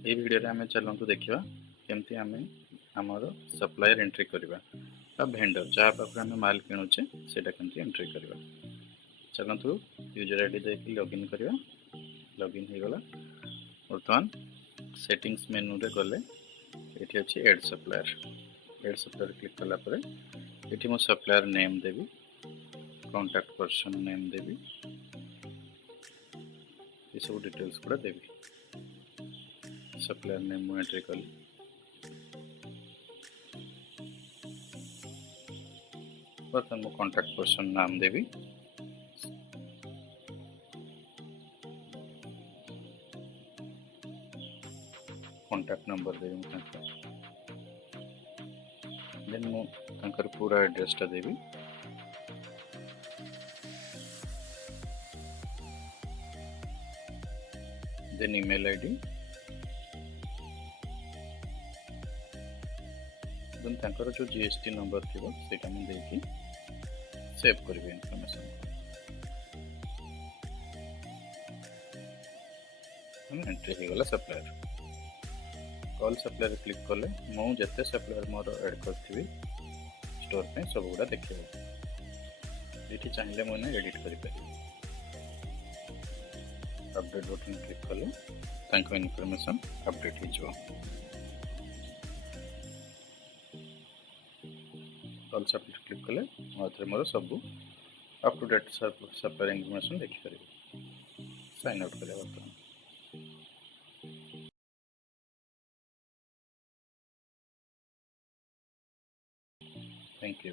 ये वीडियो रे आमे चलंतु देखिबा केमती आमे हमर सप्लायर एंट्री करबा बा वेंडर जहाँ पाखरे आमे माल किनुचे सेटा केमती एंट्री करबा। चलंतु यूजर आईडी देके लॉगिन करबा। लॉगिन हो गला। वर्तमान सेटिंग्स मेनू रे गले एठी अछि add supplier. Add supplier click कला परे एठी मो सप्लायर नेम देबी, कांटेक्ट पर्सन नेम देबी, ये सब डिटेल्स पूरा देबी। सप्लायर नेम मु एंट्री कली। बर्तमान मु कांटेक्ट पर्सन नाम देबी। कांटेक्ट नंबर देबी मु तांकर। देन मु तांकर पूरा एड्रेस टा देबी। Then email ID. देन तांकर जो जीएसटी नंबर थिबो सेटा मु देकी सेव करबी इनफॉरमेशन। हम एंट्री हो गला सप्लायर। कॉल सप्लायर क्लिक कले मु जते सप्लायर मोर ऐड करथिबी स्टोर पे सब गुडा देखिबो। एठी चाहिले मने एडिट करि पारि। अपडेट बटन क्लिक कले तांको इनफॉरमेशन अपडेट हो जाओ। कॉल सप्लायर क्लिक कले मात्र मोर सब up to date supplier information देखि पारि। साइन आउट करे बर्तमान। Thank you.